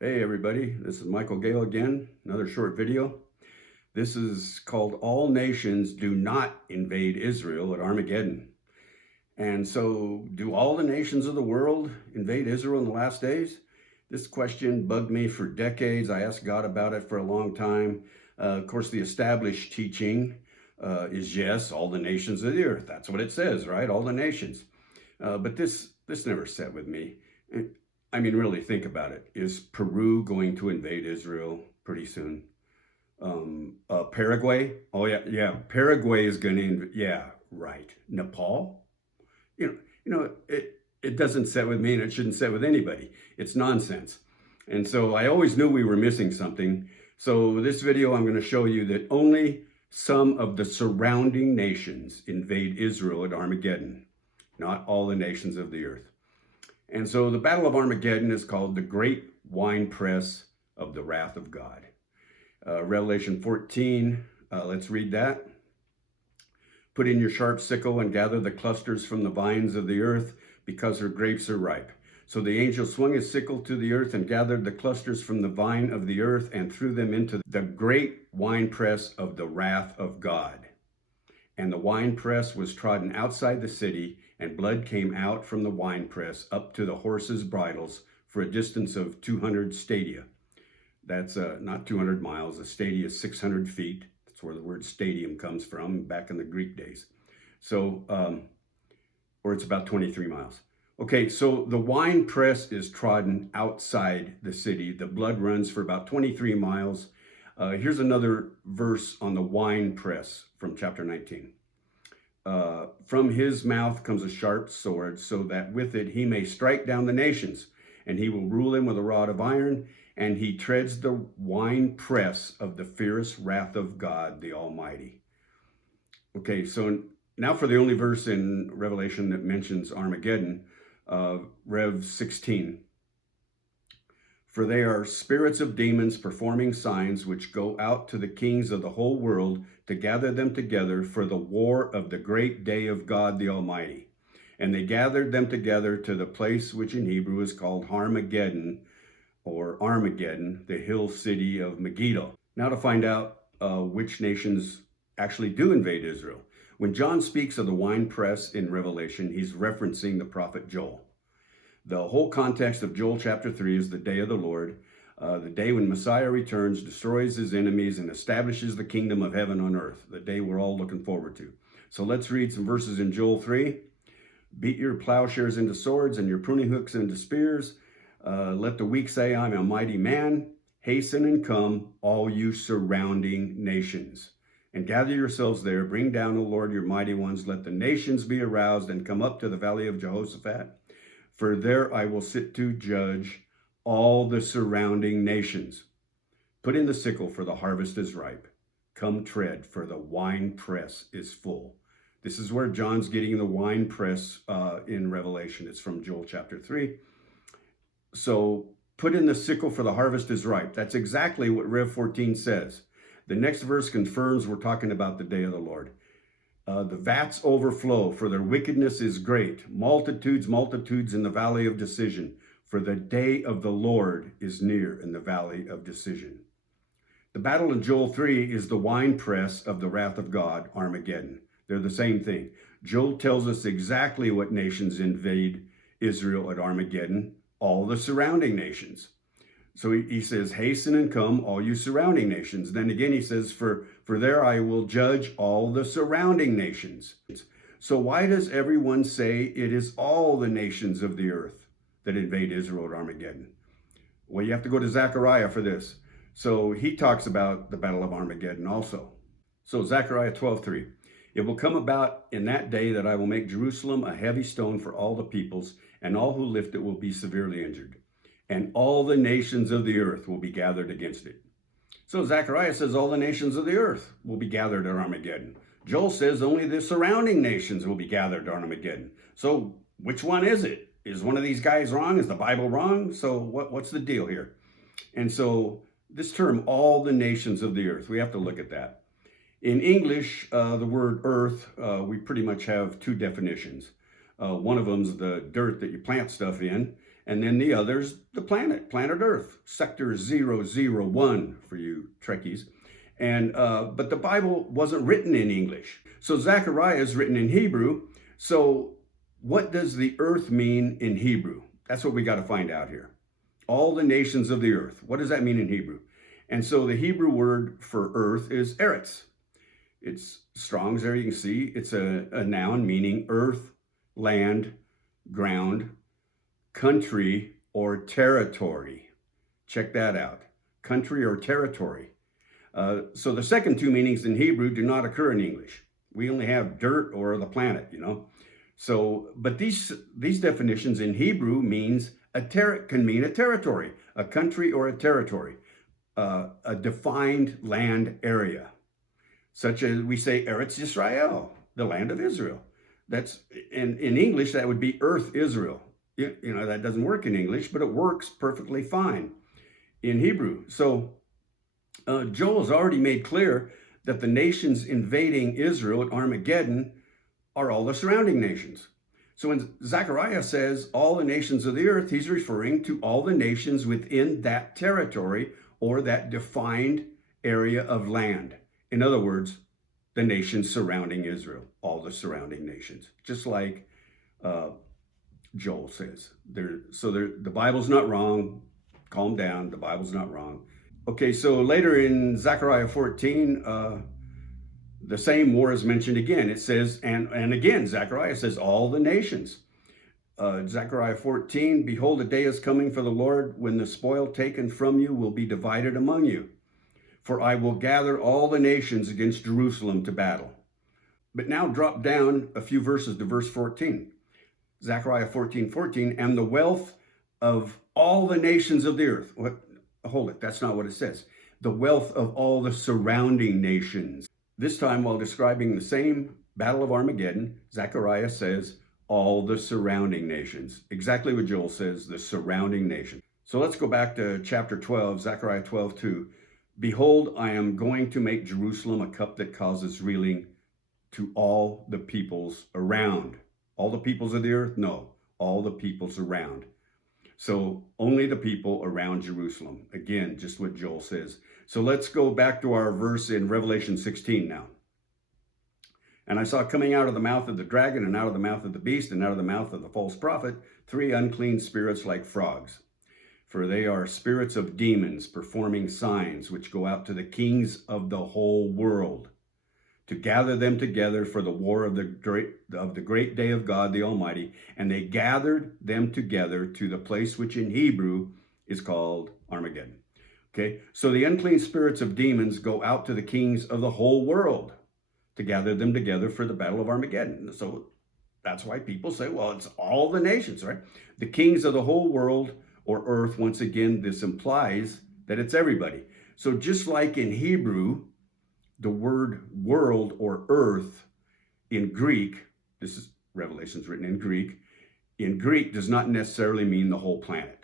Hey everybody, this is Michael Gale again, another short video. This is called All Nations Do Not Invade Israel at Armageddon. And so, do all the nations of the world invade Israel in the last days? This question bugged me for decades. I asked God about it for a long time. Of course, the established teaching is yes, all the nations of the earth. That's what it says, right? All the nations. But this never sat with me. I mean, really think about it. Is Peru going to invade Israel pretty soon? Paraguay? Oh yeah. Paraguay is going to, yeah, right. Nepal? You know, it doesn't set with me, and it shouldn't set with anybody. It's nonsense. And so I always knew we were missing something. So this video, I'm going to show you that only some of the surrounding nations invade Israel at Armageddon, not all the nations of the earth. And so the Battle of Armageddon is called the Great Winepress of the Wrath of God. Revelation 14, let's read that. Put in your sharp sickle and gather the clusters from the vines of the earth, because her grapes are ripe. So the angel swung his sickle to the earth and gathered the clusters from the vine of the earth and threw them into the great winepress of the wrath of God. And the winepress was trodden outside the city, and blood came out from the winepress up to the horses' bridles for a distance of 200 stadia. That's not 200 miles. A stadia is 600 feet. That's where the word stadium comes from back in the Greek days. So, or it's about 23 miles. Okay, so the wine press is trodden outside the city. The blood runs for about 23 miles. Here's another verse on the wine press from chapter 19. From his mouth comes a sharp sword, so that with it he may strike down the nations, and he will rule them with a rod of iron, and he treads the wine press of the fierce wrath of God the Almighty. Okay, so now for the only verse in Revelation that mentions Armageddon, Rev 16. For they are spirits of demons performing signs, which go out to the kings of the whole world to gather them together for the war of the great day of God the Almighty. And they gathered them together to the place which in Hebrew is called Armageddon, or Armageddon, the hill city of Megiddo. Now to find out which nations actually do invade Israel. When John speaks of the winepress in Revelation, he's referencing the prophet Joel. The whole context of Joel chapter 3 is the day of the Lord, the day when Messiah returns, destroys his enemies, and establishes the kingdom of heaven on earth, the day we're all looking forward to. So let's read some verses in Joel 3. Beat your plowshares into swords and your pruning hooks into spears. Let the weak say, I'm a mighty man. Hasten and come, all you surrounding nations. And gather yourselves there. Bring down, O Lord, your mighty ones. Let the nations be aroused and come up to the valley of Jehoshaphat. For there I will sit to judge all the surrounding nations. Put in the sickle, for the harvest is ripe. Come tread, for the wine press is full. This is where John's getting the wine press in Revelation. It's from Joel chapter 3. So put in the sickle, for the harvest is ripe. That's exactly what Rev 14 says. The next verse confirms we're talking about the day of the Lord. The vats overflow, for their wickedness is great. Multitudes, multitudes in the valley of decision. For the day of the Lord is near in the valley of decision. The battle in Joel 3 is the winepress of the wrath of God, Armageddon. They're the same thing. Joel tells us exactly what nations invade Israel at Armageddon, all the surrounding nations. So he says, hasten and come, all you surrounding nations. Then again, he says, for there I will judge all the surrounding nations. So why does everyone say it is all the nations of the earth that invade Israel at Armageddon? Well, you have to go to Zechariah for this. So he talks about the Battle of Armageddon also. So Zechariah 12:3. It will come about in that day that I will make Jerusalem a heavy stone for all the peoples, and all who lift it will be severely injured. And all the nations of the earth will be gathered against it. So Zechariah says all the nations of the earth will be gathered at Armageddon. Joel says only the surrounding nations will be gathered at Armageddon. So which one is it? Is one of these guys wrong? Is the Bible wrong? So what's the deal here? And so this term, all the nations of the earth, we have to look at that. In English, the word earth, we pretty much have two definitions. One of them is the dirt that you plant stuff in, And then the other's the planet Earth, sector 001 for you Trekkies. And but the Bible wasn't written in English. So Zechariah is written in Hebrew. So what does the earth mean in Hebrew? That's what we got to find out here. All the nations of the earth. What does that mean in Hebrew? And so the Hebrew word for earth is eretz. It's Strong's there, you can see. It's a noun meaning earth, land, ground, country, or territory. Check that out. Country or territory. So the second two meanings in Hebrew do not occur in English. We only have dirt or the planet, you know. So, but these definitions in Hebrew can mean a territory, a country or a territory, a defined land area, such as we say Eretz Yisrael, the land of Israel. That's in English that would be Earth Israel. You know, that doesn't work in English, but it works perfectly fine in Hebrew. So Joel's already made clear that the nations invading Israel at Armageddon are all the surrounding nations. So when Zechariah says all the nations of the earth, he's referring to all the nations within that territory or that defined area of land. In other words, the nations surrounding Israel, all the surrounding nations, just like Joel says. The Bible's not wrong. Calm down, the Bible's not wrong. Okay, so later in Zechariah 14, the same war is mentioned again. It says, and again, Zechariah says, all the nations. Zechariah 14, behold, the day is coming for the Lord when the spoil taken from you will be divided among you. For I will gather all the nations against Jerusalem to battle. But now drop down a few verses to verse 14. Zechariah 14:14, and the wealth of all the nations of the earth. What? Hold it, that's not what it says. The wealth of all the surrounding nations. This time, while describing the same Battle of Armageddon, Zechariah says, all the surrounding nations. Exactly what Joel says, the surrounding nations. So let's go back to chapter 12, Zechariah 12:2. Behold, I am going to make Jerusalem a cup that causes reeling to all the peoples around. All the peoples of the earth? No, all the peoples around. So only the people around Jerusalem. Again, just what Joel says. So let's go back to our verse in Revelation 16 now. And I saw coming out of the mouth of the dragon and out of the mouth of the beast and out of the mouth of the false prophet 3 unclean spirits like frogs. For they are spirits of demons performing signs which go out to the kings of the whole world to gather them together for the war of the great day of God the Almighty. And they gathered them together to the place which in Hebrew is called Armageddon. Okay, so the unclean spirits of demons go out to the kings of the whole world to gather them together for the battle of Armageddon. So that's why people say, well, it's all the nations, right? The kings of the whole world or earth, once again, this implies that it's everybody. So just like in Hebrew, the word world or earth in Greek, this is Revelation's written in Greek does not necessarily mean the whole planet.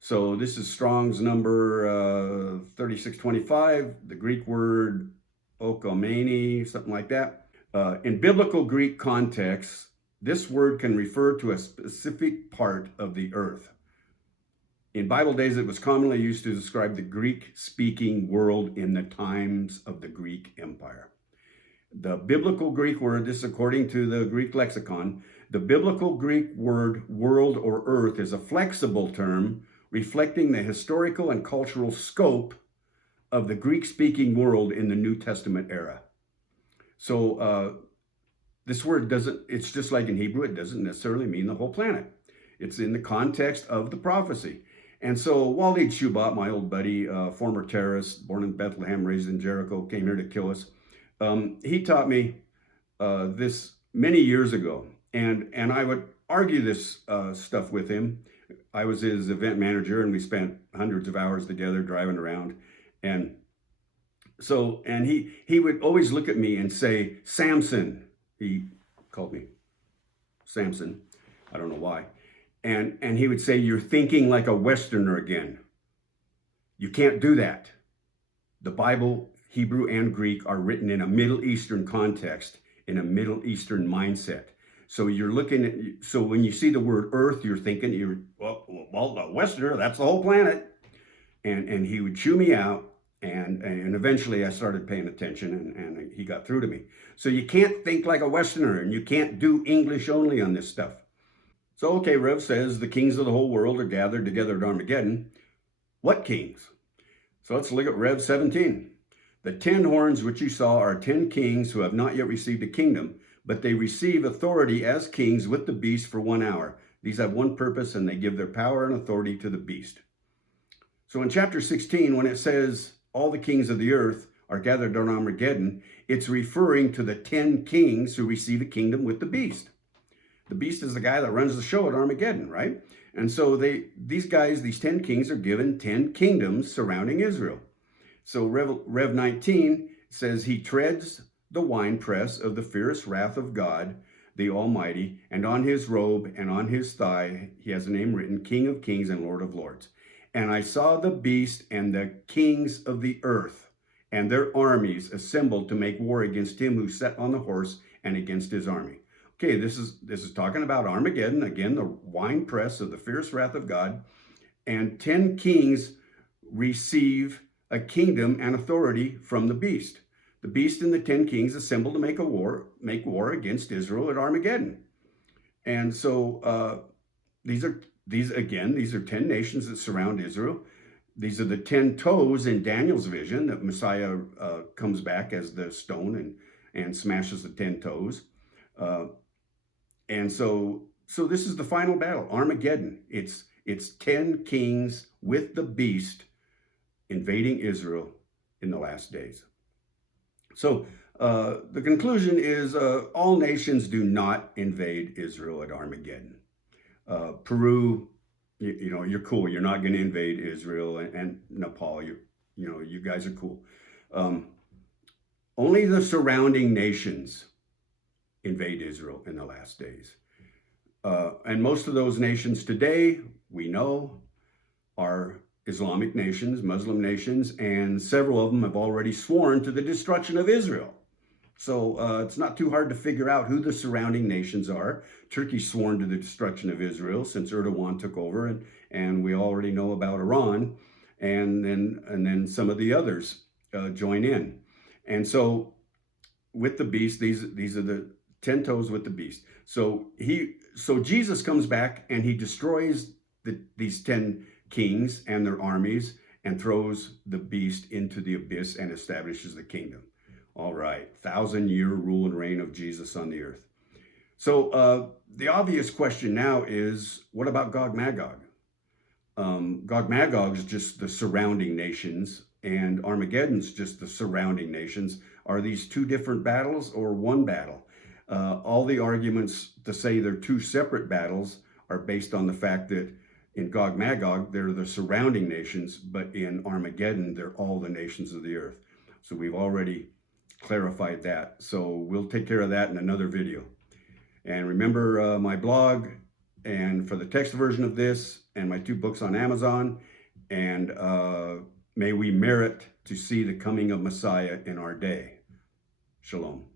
So this is Strong's number 3625, the Greek word okomeni, something like that. In biblical Greek contexts, this word can refer to a specific part of the earth. In Bible days, it was commonly used to describe the Greek-speaking world in the times of the Greek Empire. The biblical Greek word, this according to the Greek lexicon, the biblical Greek word world or earth is a flexible term reflecting the historical and cultural scope of the Greek-speaking world in the New Testament era. So this word it's just like in Hebrew, it doesn't necessarily mean the whole planet. It's in the context of the prophecy. And so Walid Shubat, my old buddy, former terrorist, born in Bethlehem, raised in Jericho, came here to kill us. He taught me this many years ago, and I would argue this stuff with him. I was his event manager, and we spent hundreds of hours together driving around. And he would always look at me and say, Samson. He called me Samson. I don't know why. And he would say, you're thinking like a Westerner again. You can't do that. The Bible, Hebrew and Greek, are written in a Middle Eastern context, in a Middle Eastern mindset. So you're looking at, so when you see the word earth, you're thinking, well, the Westerner, that's the whole planet. And he would chew me out. And eventually I started paying attention, and he got through to me. So you can't think like a Westerner, and you can't do English only on this stuff. So, okay, Rev says the kings of the whole world are gathered together at Armageddon. What kings? So let's look at Rev 17. The 10 horns which you saw are 10 kings who have not yet received a kingdom, but they receive authority as kings with the beast for 1 hour. These have one purpose, and they give their power and authority to the beast. So in chapter 16, when it says all the kings of the earth are gathered on Armageddon, it's referring to the 10 kings who receive a kingdom with the beast. The beast is the guy that runs the show at Armageddon, right? And so these guys, these 10 kings, are given 10 kingdoms surrounding Israel. So Rev 19 says he treads the winepress of the fierce wrath of God, the Almighty, and on his robe and on his thigh he has a name written, King of Kings and Lord of Lords. And I saw the beast and the kings of the earth and their armies assembled to make war against him who sat on the horse and against his army. Okay, this is talking about Armageddon, again, the winepress of the fierce wrath of God, and 10 kings receive a kingdom and authority from the beast. The beast and the 10 kings assemble to make war against Israel at Armageddon. And so these are 10 nations that surround Israel. These are the 10 toes in Daniel's vision that Messiah comes back as the stone and smashes the 10 toes. And so this is the final battle, Armageddon. It's 10 kings with the beast invading Israel in the last days. So the conclusion is all nations do not invade Israel at Armageddon. Peru, you're cool. You're not going to invade Israel, and Nepal. You guys are cool. Only the surrounding nations invade Israel in the last days. And most of those nations today, we know, are Islamic nations, Muslim nations, and several of them have already sworn to the destruction of Israel. So it's not too hard to figure out who the surrounding nations are. Turkey's sworn to the destruction of Israel since Erdogan took over, and we already know about Iran, and then some of the others join in. And so with the beast, these are the 10 toes with the beast. So Jesus comes back and he destroys these 10 kings and their armies and throws the beast into the abyss and establishes the kingdom. All right, 1,000-year rule and reign of Jesus on the earth. So the obvious question now is, what about Gog Magog? Gog Magog is just the surrounding nations, and Armageddon's just the surrounding nations. Are these two different battles or one battle? All the arguments to say they're two separate battles are based on the fact that in Gog Magog, they're the surrounding nations, but in Armageddon, they're all the nations of the earth. So we've already clarified that. So we'll take care of that in another video. And remember my blog, and for the text version of this, and my 2 books on Amazon, and may we merit to see the coming of Messiah in our day. Shalom.